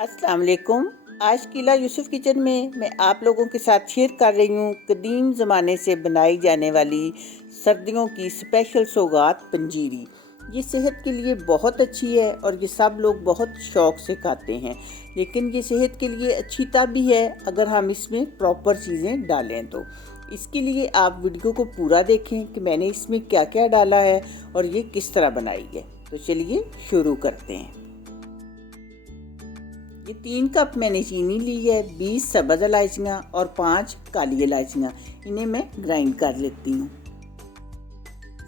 अस्सलाम वालेकुम। आज किला यूसुफ किचन में मैं आप लोगों के साथ शेयर कर रही हूँ कदीम ज़माने से बनाई जाने वाली सर्दियों की स्पेशल सौगात पंजीरी। ये सेहत के लिए बहुत अच्छी है और ये सब लोग बहुत शौक़ से खाते हैं, लेकिन ये सेहत के लिए अच्छी तब भी है अगर हम इसमें प्रॉपर चीज़ें डालें। तो इसके लिए आप वीडियो को पूरा देखें कि मैंने इसमें क्या क्या डाला है और ये किस तरह बनाई है। तो चलिए शुरू करते हैं। ये 3 कप मैंने चीनी ली है, 20 सब्ज़ इलायचियाँ और 5 काली इलायचियाँ। इन्हें मैं ग्राइंड कर लेती हूँ।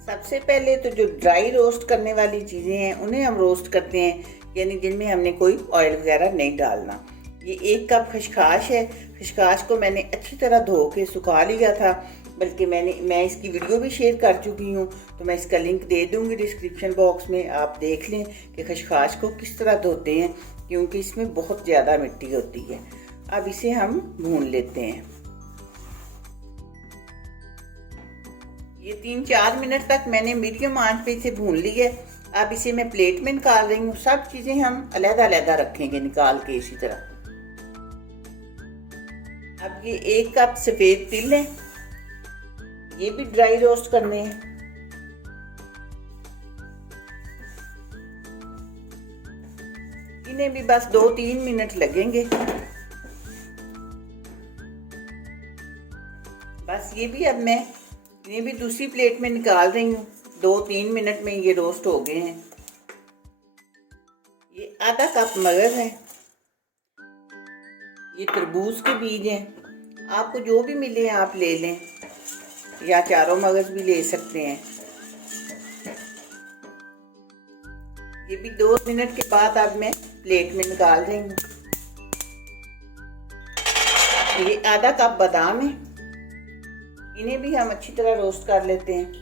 सबसे पहले तो जो ड्राई रोस्ट करने वाली चीज़ें हैं उन्हें हम रोस्ट करते हैं, यानी जिनमें हमने कोई ऑयल वगैरह नहीं डालना। ये 1 कप खशखाश है। खशखाश को मैंने अच्छी तरह धो के सुखा लिया था, बल्कि मैं इसकी वीडियो भी शेयर कर चुकी हूँ, तो मैं इसका लिंक दे दूँगी डिस्क्रिप्शन बॉक्स में। आप देख लें कि खशखाश को किस तरह धोते हैं, क्योंकि इसमें बहुत ज़्यादा मिट्टी होती है। अब इसे हम भून लेते हैं। ये 3-4 मिनट तक मैंने मीडियम आंच पे इसे भून लिया है। अब इसे मैं प्लेट में निकाल रही हूँ। सब चीज़ें हम अलग-अलग रखेंगे निकाल के इसी तरह। अब ये 1 कप सफ़ेद तिल है, ये भी ड्राई रोस्ट करने हैं। इन्हें भी बस 2-3 मिनट लगेंगे। बस ये भी अब मैं इन्हें भी दूसरी प्लेट में निकाल रही हूँ। 2-3 मिनट में ये रोस्ट हो गए हैं। ये आधा कप मगज है, ये तरबूज के बीज हैं। आपको जो भी मिले आप ले लें, या चारों मगज भी ले सकते हैं। ये भी 2 मिनट के बाद अब मैं प्लेट में निकाल रही हूँ। ये आधा कप बादाम है, इन्हें भी हम अच्छी तरह रोस्ट कर लेते हैं।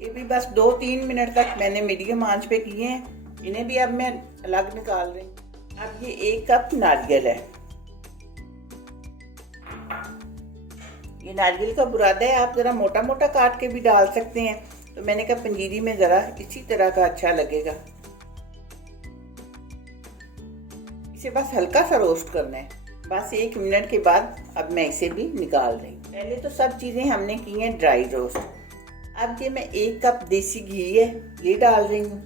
ये भी बस 2-3 मिनट तक मैंने मीडियम आंच पे किए हैं। इन्हें भी अब मैं अलग निकाल रही हूँ। अब ये 1 कप नारियल है। ये नारियल का बुरादा है, आप ज़रा मोटा मोटा काट के भी डाल सकते हैं, तो मैंने कहा पंजीरी में ज़रा इसी तरह का अच्छा लगेगा। इसे बस हल्का सा रोस्ट करना है। बस 1 मिनट के बाद अब मैं इसे भी निकाल रही हूँ। पहले तो सब चीज़ें हमने की हैं ड्राई रोस्ट। अब ये मैं 1 कप देसी घी है, ये डाल रही हूँ।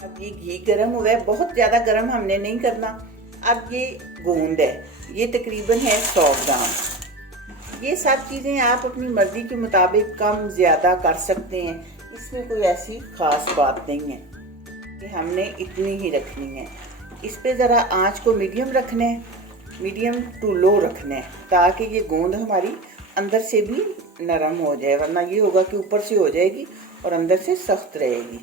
अब ये घी गर्म हुआ है, बहुत ज़्यादा गर्म हमने नहीं करना। अब ये गोंद है, ये तकरीबन है 100 ग्राम। ये सब चीज़ें आप अपनी मर्ज़ी के मुताबिक कम ज़्यादा कर सकते हैं। इसमें कोई ऐसी ख़ास बात नहीं है कि हमने इतनी ही रखनी है। इस पे ज़रा आंच को मीडियम रखना है, मीडियम टू लो रखना है, ताकि ये गोंद हमारी अंदर से भी नरम हो जाए, वरना ये होगा कि ऊपर से हो जाएगी और अंदर से सख्त रहेगी।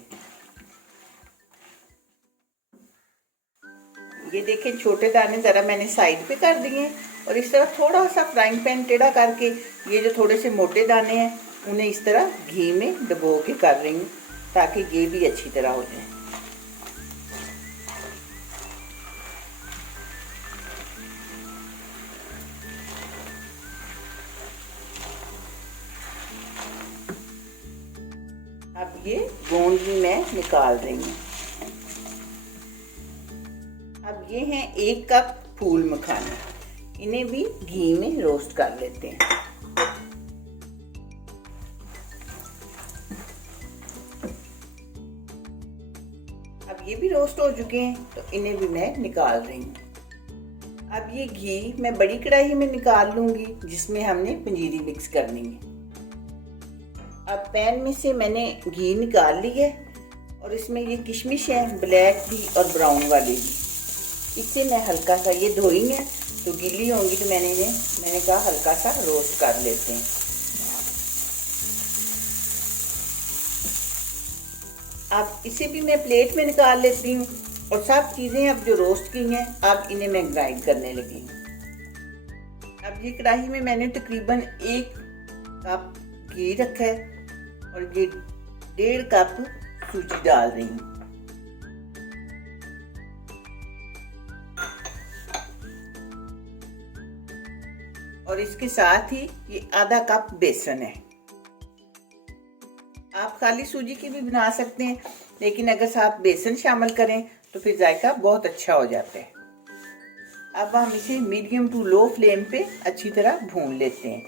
ये देखें, छोटे दाने ज़रा मैंने साइड पे कर दिए और इस तरह थोड़ा सा फ्राइंग पैन टेढ़ा करके ये जो थोड़े से मोटे दाने हैं उन्हें इस तरह घी में डुबो के कर रही हूँ, ताकि ये भी अच्छी तरह हो जाए। अब ये गोंद भी मैं निकाल रही हूँ। अब ये हैं 1 कप फूल मखाने, इन्हें भी घी में रोस्ट कर लेते हैं। अब ये भी रोस्ट हो चुके हैं, तो इन्हें भी मैं निकाल रही हूँ। अब ये घी मैं बड़ी कढ़ाई में निकाल लूँगी, जिसमें हमने पंजीरी मिक्स करनी है। अब पैन में से मैंने घी निकाल ली है और इसमें ये किशमिश है, ब्लैक भी और ब्राउन वाली भी। इसे मैं हल्का सा, ये धोई है तो गीली होंगी, तो मैंने कहा हल्का सा रोस्ट कर लेते हैं। अब इसे भी मैं प्लेट में निकाल लेती हूँ और सब चीज़ें अब जो रोस्ट की हैं अब इन्हें मैं ग्राइंड करने लगी हूँ। अब ये कढ़ाई में मैंने तकरीबन 1 कप घी रखा है और ये 1.5 कप सूजी डाल रही हूँ। और इसके साथ ही ये आधा कप बेसन है। आप खाली सूजी की भी बना सकते हैं, लेकिन अगर साथ बेसन शामिल करें तो फिर जायका बहुत अच्छा हो जाता है। अब हम इसे मीडियम टू लो फ्लेम पे अच्छी तरह भून लेते हैं।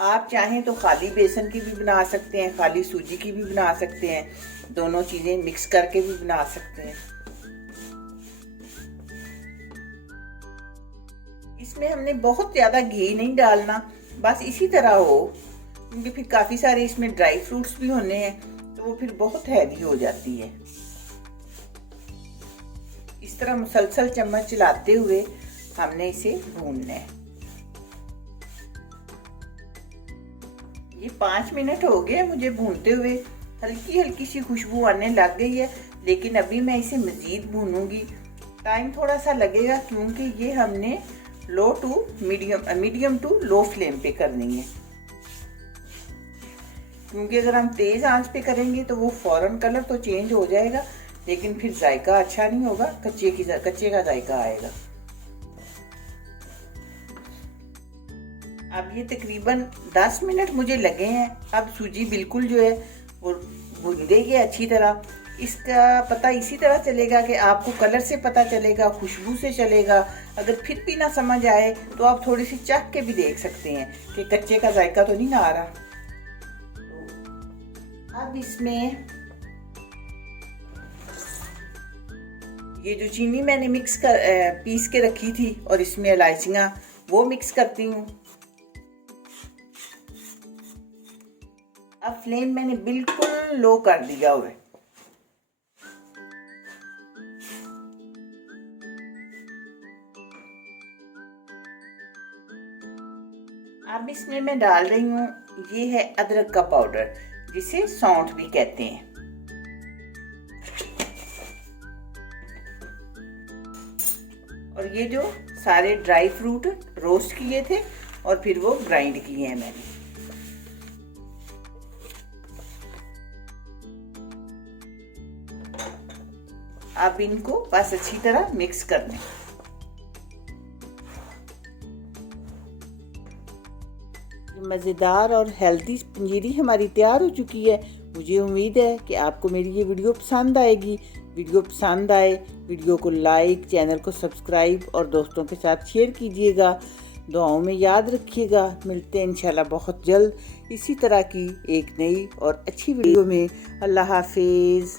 आप चाहें तो खाली बेसन की भी बना सकते हैं, खाली सूजी की भी बना सकते हैं, दोनों चीज़ें मिक्स करके भी बना सकते हैं। इसमें हमने बहुत ज़्यादा घी नहीं डालना, बस इसी तरह हो, क्योंकि फिर काफ़ी सारे इसमें ड्राई फ्रूट्स भी होने हैं तो वो फिर बहुत हैवी हो जाती है। इस तरह मुसलसल चम्मच चलाते हुए हमने इसे भूनना है। ये 5 मिनट हो गए मुझे भूनते हुए, हल्की हल्की सी खुशबू आने लग गई है, लेकिन अभी मैं इसे मज़ीद भूनूंगी। टाइम थोड़ा सा लगेगा क्योंकि ये हमने low to medium to low flame पे करनी है, क्योंकि अगर हम तेज़ आंच पे करेंगे तो वो फौरन कलर तो चेंज हो जाएगा, लेकिन फिर जायका अच्छा नहीं होगा, कच्चे का जायका आएगा। अब ये तकरीबन 10 मिनट मुझे लगे हैं। अब सूजी बिल्कुल जो है वो भुन गई है अच्छी तरह। इसका पता इसी तरह चलेगा कि आपको कलर से पता चलेगा, खुशबू से चलेगा। अगर फिर भी ना समझ आए तो आप थोड़ी सी चख के भी देख सकते हैं कि कच्चे का जायका तो नहीं आ रहा। अब इसमें ये जो चीनी मैंने पीस के रखी थी और इसमें इलायचियाँ वो मिक्स करती हूँ। अब फ्लेम मैंने बिल्कुल लो कर दिया हुआ है। अब इसमें मैं डाल रही हूँ, ये है अदरक का पाउडर, जिसे सौंठ भी कहते हैं। और ये जो सारे ड्राई फ्रूट रोस्ट किए थे और फिर वो ग्राइंड किए हैं मैंने। अब इनको बस अच्छी तरह मिक्स कर लें। मज़ेदार और हेल्दी पंजीरी हमारी तैयार हो चुकी है। मुझे उम्मीद है कि आपको मेरी ये वीडियो पसंद आएगी। वीडियो पसंद आए वीडियो को लाइक, चैनल को सब्सक्राइब और दोस्तों के साथ शेयर कीजिएगा। दुआओं में याद रखिएगा। मिलते हैं इंशाल्लाह बहुत जल्द इसी तरह की एक नई और अच्छी वीडियो में। अल्लाह हाफिज़।